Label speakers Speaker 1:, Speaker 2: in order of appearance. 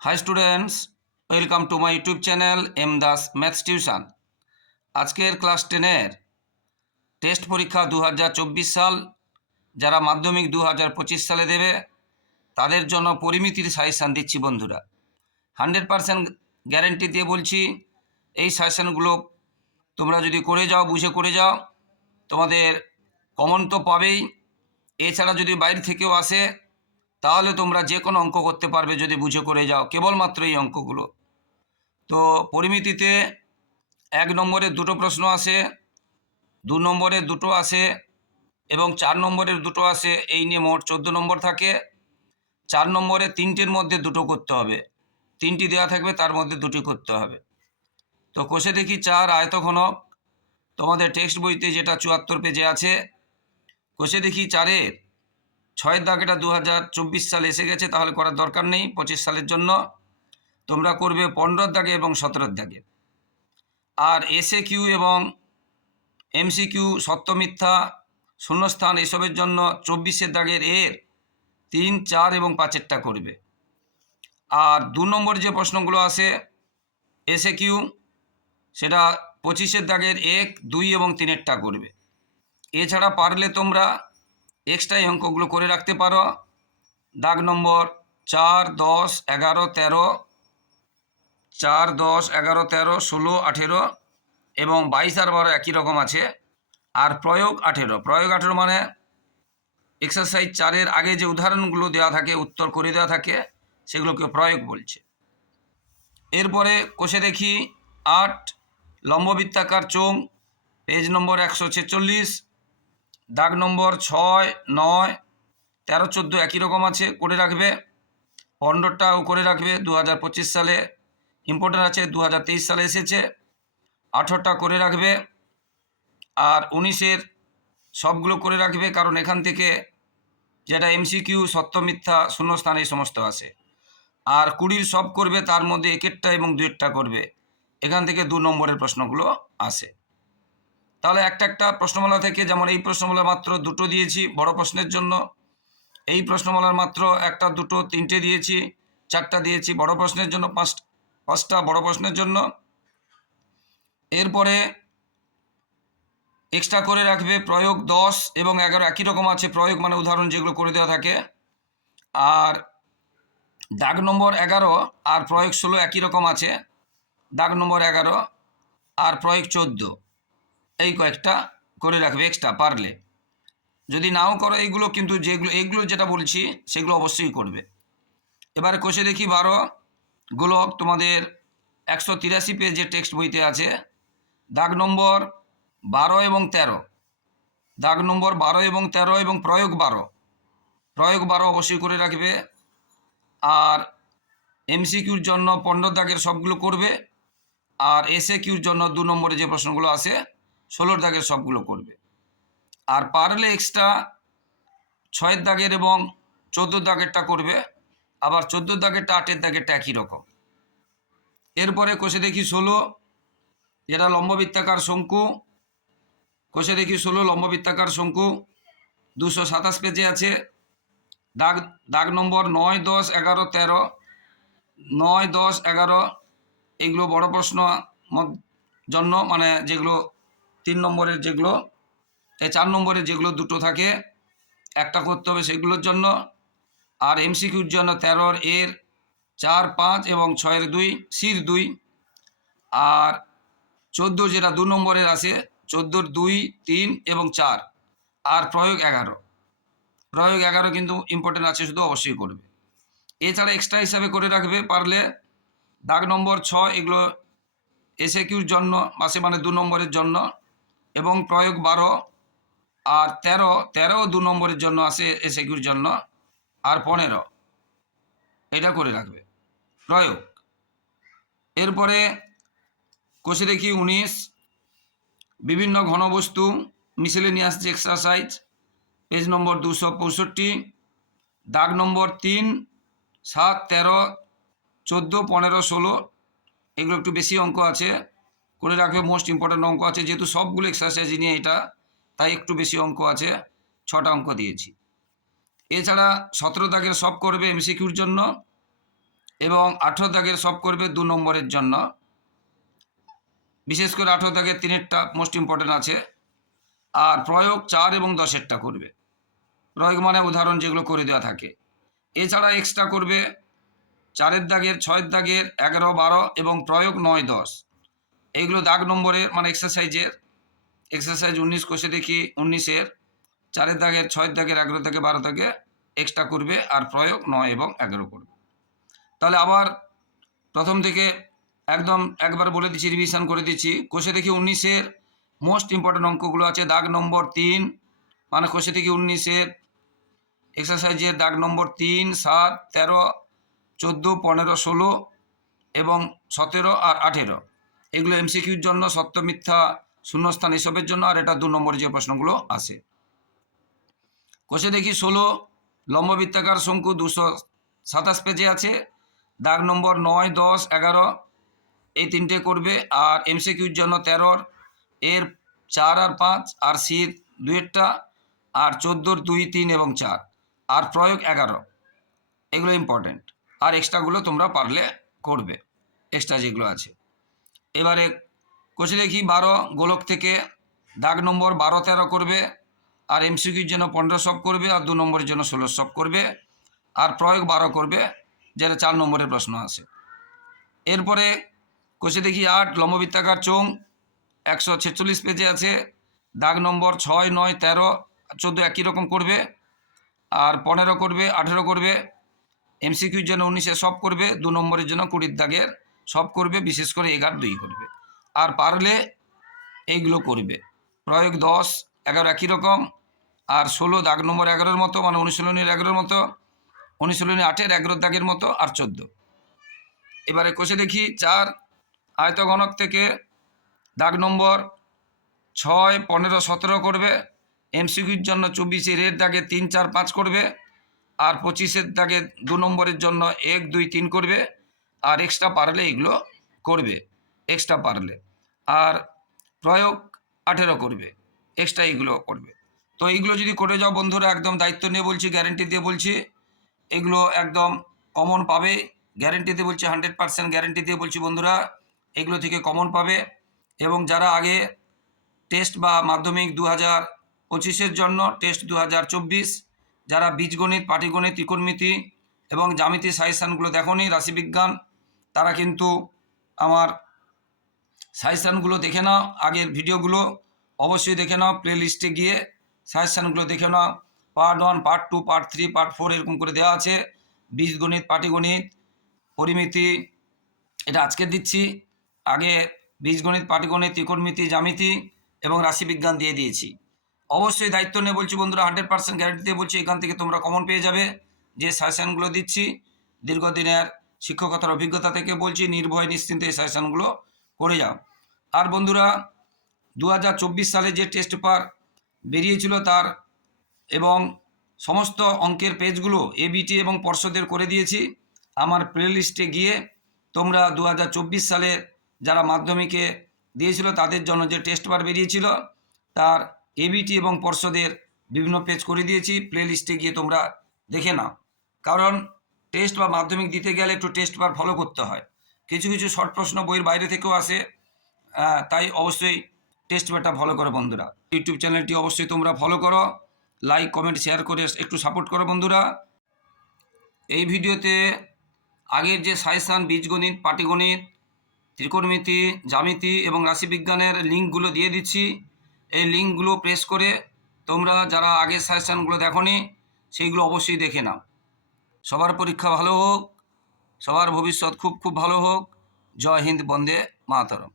Speaker 1: Hi students welcome to my YouTube channel M Das maths tuition আজকের class টেনের test পরীক্ষা দু হাজার চব্বিশ সাল, যারা মাধ্যমিক দু হাজার পঁচিশ সালে দেবে, তাদের জন্য পরিমিতির সাজেশান দিচ্ছি বন্ধুরা। হান্ড্রেড পারসেন্ট গ্যারেন্টি দিয়ে বলছি, এই সাজেশানগুলো তোমরা যদি করে যাও, বুঝে করে যাও, তোমাদের কমন তো পাবেই। এছাড়া যদি বাইরে থেকেও আসে তাহলে তোমরা যে কোনো অঙ্ক করতে পারবে যদি বুঝে করে যাও, কেবলমাত্র এই অঙ্কগুলো। তো পরিমিতিতে এক নম্বরের দুটো প্রশ্ন আসে, দু নম্বরের দুটো আসে এবং চার নম্বরের দুটো আসে, এই নিয়ে মোট চোদ্দ নম্বর থাকে। চার নম্বরে তিনটির মধ্যে দুটো করতে হবে। তিনটি দেওয়া থাকবে, তার মধ্যে দুটি করতে হবে। তো কোষে দেখি চার আয়তঘনক তোমাদের টেক্সট বইতে যেটা চুয়াত্তর পেজে আছে, কোষে দেখি চারের। ছয়ের দাগেটা দু হাজার চব্বিশ সালে এসে গেছে, তাহলে করার দরকার নেই, পঁচিশ সালের জন্য। তোমরা করবে পনেরোর দাগে এবং সতেরোর দাগে। আর এসএ কিউ এবং এমসি কিউ সত্য, মিথ্যা, শূন্যস্থান এসবের জন্য চব্বিশের দাগের এর তিন, চার এবং পাঁচেরটা করবে। আর দু নম্বর যে প্রশ্নগুলো আসে এসএ কিউ সেটা পঁচিশের দাগের এক, দুই এবং তিনেরটা করবে। এছাড়া পারলে তোমরা এক্সট্রা এই অঙ্কগুলো করে রাখতে পারো। দাগ নম্বর চার, দশ, এগারো, তেরো, চার, দশ, এগারো, তেরো, ষোলো, আঠেরো এবং বাইশ আর বারো একই রকম আছে। আর প্রয়োগ আঠেরো। প্রয়োগ আঠেরো মানে এক্সারসাইজ চারের আগে যে উদাহরণগুলো দেওয়া থাকে, উত্তর করে দেওয়া থাকে, সেগুলোকে প্রয়োগ বলছে। এরপরে কোষে দেখি আট, লম্ববৃত্তাকার চোং পেজ নম্বর একশো ছেচল্লিশ দাগ নম্বর ছয়, নয়, তেরো, চোদ্দ একই রকম আছে, করে রাখবে। পনেরোটাও করে রাখবে দু হাজার পঁচিশ সালে। ইম্পর্টেন্ট আছে দু হাজার তেইশ সালে এসেছে। আঠেরোটা করে রাখবে। আর উনিশের সবগুলো করে রাখবে, কারণ এখান থেকে যেটা এমসিকিউ সত্য, মিথ্যা শূন্যস্থান এই সমস্ত আসে আর কুড়ির সব করবে, তার মধ্যে একেরটা এবং দুয়েরটা করবে। এখান থেকে দু নম্বরের প্রশ্নগুলো আসে। তাহলে একটা একটা প্রশ্নমালা থেকে যেমন এই প্রশ্নমালা মাত্র দুটো দিয়েছি, বড় প্রশ্নের জন্য। এই প্রশ্নমালার মাত্র একটা, দুটো, তিনটে দিয়েছি, চারটা দিয়েছি, বড় প্রশ্নের জন্য পাঁচ, পাঁচটা, বড় প্রশ্নের জন্য। এরপরে এক্সট্রা করে রাখবে প্রয়োগ দশ এবং এগারো, একই রকম আছে প্রয়োগ মানে উদাহরণ যেগুলো করে দেওয়া থাকে। আর দাগ নম্বর এগারো আর প্রয়োগ ষোলো একই রকম আছে। দাগ নম্বর এগারো আর প্রয়োগ চোদ্দ। এই কয়েকটা করে রাখবে এক্সট্রা পারলে। যদি নাও করো এইগুলো কিন্তু যেগুলো, এইগুলো যেটা বলছি, সেগুলো অবশ্যই করবে। এবারে কষে দেখি বারো। গোলক, তোমাদের একশো তিরাশি পেজে টেক্সট বইতে আছে। দাগ নম্বর বারো এবং তেরো। দাগ নম্বর বারো এবং তেরো এবং প্রয়োগ বারো। প্রয়োগ বারো অবশ্যই করে রাখবে। আর এমসিকিউর জন্য পনেরো দাগের সবগুলো করবে। আর এসএ কিউর জন্য দু নম্বরে যে প্রশ্নগুলো আসে ষোলোর দাগের সবগুলো করবে। আর পারলে এক্সট্রা ছয়ের দাগের এবং চোদ্দোর দাগেরটা করবে, আবার চোদ্দোর দাগেরটা আটের দাগেরটা একই রকম। এরপরে কোষে দেখি ষোলো, যেটা লম্ববৃত্তাকার শঙ্কু। কোষে দেখি ষোলো লম্ববৃত্তাকার শঙ্কু। দুশো সাতাশ পেজে আছে। দাগ দাগ নম্বর নয়, দশ, এগারো, তেরো। নয়, দশ, এগারো। এগুলো বড় প্রশ্ন জন্য মানে যেগুলো তিন নম্বরের যেগুলো এই চার নম্বরের যেগুলো দুটো থাকে, একটা করতে হবে সেগুলোর জন্য। আর এমসিকিউর জন্য তেরোর এর চার, পাঁচ এবং ছয়ের দুই, সির দুই। আর চোদ্দ যেটা দু নম্বরের আছে, চোদ্দোর দুই, তিন এবং চার। আর প্রয়োগ এগারো। প্রয়োগ এগারো কিন্তু ইম্পর্টেন্ট আছে, শুধু অবশ্যই করবে। এছাড়া এক্সট্রা হিসাবে করে রাখবে, পারলে দাগ নম্বর ছ এগুলো এসে কিউর জন্য, মাসে মানে দু নম্বরের জন্য এবং প্রয়োগ বারো আর তেরো তেরো দু নম্বরের জন্য আসে এসে কিউর জন্য, আর পনেরো। এটা করে রাখবে। প্রয়োগ। এরপরে কষে দেখি উনিশ, বিভিন্ন ঘনবস্তু মিসেলেনিয়াস যে এক্সারসাইজ পেজ নম্বর দুশো পঁয়ষট্টি, দাগ নম্বর তিন, সাত, তেরো, চোদ্দ, পনেরো, ষোলো, এগুলো একটু বেশি অঙ্ক আছে। করে রাখবে। মোস্ট ইম্পর্ট্যান্ট অঙ্ক আছে। যেহেতু সবগুলো এক্সারসাইজ নিয়ে এটা, তাই একটু বেশি অঙ্ক আছে। ছটা অঙ্ক দিয়েছি। এছাড়া সতেরো দাগের সব করবে এমসিকিউর জন্য এবং আঠেরো দাগের সব করবে দু নম্বরের জন্য। বিশেষ করে আঠেরো দাগের তিনেরটা মোস্ট ইম্পর্টেন্ট আছে। আর প্রয়োগ চার এবং দশেরটা করবে। প্রয়োগ মানে উদাহরণ যেগুলো করে দেওয়া থাকে। এছাড়া এক্সট্রা করবে চারের দাগের, ছয়ের দাগের, এগারো, বারো এবং প্রয়োগ নয়, দশ। এইগুলো দাগ নম্বরের মানে এক্সারসাইজের এক্সারসাইজ উনিশ কোষে দেখি উনিশের, চারের দাগের, ছয়ের দাগের, এগারো দাগে বারো দাগে এক্সট্রা করবে আর প্রয়োগ নয় এবং এগারো করবে। তাহলে আবার প্রথম থেকে একদম একবার বলে দিচ্ছি রিভিশন করে দিচ্ছি। কোষে দেখি উনিশের মোস্ট ইম্পর্টেন্ট অঙ্কগুলো আছে, দাগ নম্বর তিন মানে কোষে দেখি উনিশের এক্সারসাইজের দাগ নম্বর তিন, সাত, তেরো, চোদ্দ, পনেরো, ষোলো এবং সতেরো আর আঠেরো। এগুলো এমসিকিউর জন্য সত্য, মিথ্যা, শূন্যস্থান এসবের জন্য আর এটা দু নম্বর যে প্রশ্নগুলো আসে কোষে দেখি ষোলো, লম্ববৃত্তাকার শঙ্কু দুশো সাতাশ পেজে আছে। দাগ নম্বর নয়, দশ, এগারো, এই তিনটে করবে। আর এমসিকিউর জন্য তেরোর, এর চার আর পাঁচ, আর সির দুয়েরটা আর চোদ্দোর দুই, তিন এবং চার, আর প্রয়োগ এগারো। এগুলো ইম্পর্টেন্ট আর এক্সট্রাগুলো তোমরা পারলে করবে। এক্সট্রা যেগুলো আছে। এবারে কোচে দেখি বারো গোলক থেকে দাগ নম্বর বারো তেরো করবে, আর এমসিকিউর জন্য পনেরো সব করবে, আর দু নম্বরের জন্য ষোলো সব করবে, আর প্রয়োগ বারো করবে, যেটা চার নম্বরের প্রশ্ন আছে। এরপরে কোষে দেখি আট, লম্ববৃত্তাকার চোং একশো ছেচল্লিশ পেজে আছে, দাগ নম্বর ছয়, নয়, তেরো, চোদ্দ একই রকম করবে, আর পনেরো করবে, আঠেরো করবে এমসিকিউর জন্য উনিশে সব করবে, দু নম্বরের জন্য কুড়ির দাগের সব করবে, বিশেষ করে এগারো দুই করবে। আর পারলে এইগুলো করবে। প্রয়োগ দশ, এগারো একই রকম, আর ষোলো দাগ নম্বর এগারোর মতো মানে অনুশীলনীর এগারোর মতো অনুশীলনী আটের এগারো দাগের মতো, আর চোদ্দ। এবারে কষে দেখি, চার আয়তঘনক থেকে দাগ নম্বর ছয়, পনেরো, সতেরো করবে। এমসিকিউর জন্য চব্বিশে রেড দাগে তিন, চার, পাঁচ করবে। আর পঁচিশের দাগে দু নম্বরের জন্য এক, দুই, তিন করবে। আর এক্সট্রা পারলে এগুলো করবে। এক্সট্রা পারলে আর প্রয়োগ আঠেরো করবে। এক্সট্রা এগুলো করবে। তো এইগুলো যদি করে যাও বন্ধুরা, একদম দায়িত্ব নিয়ে বলছি গ্যারেন্টি দিয়ে বলছি, এগুলো একদম কমন পাবে। গ্যারেন্টি দিয়ে বলছি হান্ড্রেড পার্সেন্ট গ্যারেন্টি দিয়ে বলছি বন্ধুরা, এগুলো থেকে কমন পাবে। এবং যারা আগে টেস্ট বা মাধ্যমিক দু হাজার পঁচিশের জন্য টেস্ট দু হাজার চব্বিশ, যারা বীজগণিত, পাটিগণিত, ত্রিকোণমিতি এবং জ্যামিতি সাজেশানগুলো দেখনি, রাশিবিজ্ঞান তারা কিন্তু আমার সাজেশানগুলো দেখে নাও, আগের ভিডিওগুলো অবশ্যই দেখে নাও প্লে লিস্টে গিয়ে সাজেশানগুলো দেখে নাও। Part one part two part three part four এরকম করে দেওয়া আছে। বীজগণিত পাটিগণিত পরিমিতি, এটা আজকে দিচ্ছি। আগে বীজগণিত পাটিগণিত ত্রিকোণমিতি, জ্যামিতি এবং রাশিবিজ্ঞান দিয়ে দিয়েছি। অবশ্যই দায়িত্ব নিয়ে বলছি বন্ধুরা হান্ড্রেড পার্সেন্ট গ্যারান্টি দিয়ে বলছি, এখান থেকে তোমরা কমন পেয়ে যাবে। যে সাজেশানগুলো দিচ্ছি, দীর্ঘদিনের শিক্ষকতার অভিজ্ঞতা থেকে বলছি, নির্ভয় নিশ্চিন্তে এই সাজেশানগুলো করে যাও। আর বন্ধুরা দু হাজার চব্বিশ সালে যে টেস্ট পেপার বেরিয়েছিল তার এবং সমস্ত অঙ্কের পেজগুলো এবিটি এবং পর্ষদের করে দিয়েছি, আমার প্লে লিস্টে গিয়ে তোমরা দু সালে যারা মাধ্যমিকে দিয়েছিল তাদের জন্য যে টেস্ট বার বেরিয়েছিল, তার এবিটি এবং পর্ষদের বিভিন্ন পেজ করে দিয়েছি প্লে লিস্টে গিয়ে তোমরা দেখে নাও। কারণ টেস্ট বা মাধ্যমিক দিতে গেলে একটু টেস্ট বার ফলো করতে হয়। কিছু কিছু শর্ট প্রশ্ন বইয়ের বাইরে থেকেও আসে তাই অবশ্যই টেস্ট পেপারটা ফলো করো বন্ধুরা। ইউটিউব চ্যানেলটি অবশ্যই তোমরা ফলো করো লাইক কমেন্ট শেয়ার করে একটু সাপোর্ট করো বন্ধুরা। এই ভিডিওতে আগের যে সাজেশান, বীজগণিত, পাটিগণিত, ত্রিকোণমিতি, জ্যামিতি এবং রাশিবিজ্ঞানের লিঙ্কগুলো দিয়ে দিচ্ছি। এই লিঙ্কগুলো প্রেস করে তোমরা যারা আগের সাজেশানগুলো দেখোনি, সেইগুলো অবশ্যই দেখে নাও। সবার পরীক্ষা ভালো হোক সবার ভবিষ্যৎ খুব খুব ভালো হোক। জয় হিন্দ বন্দে মাতরম।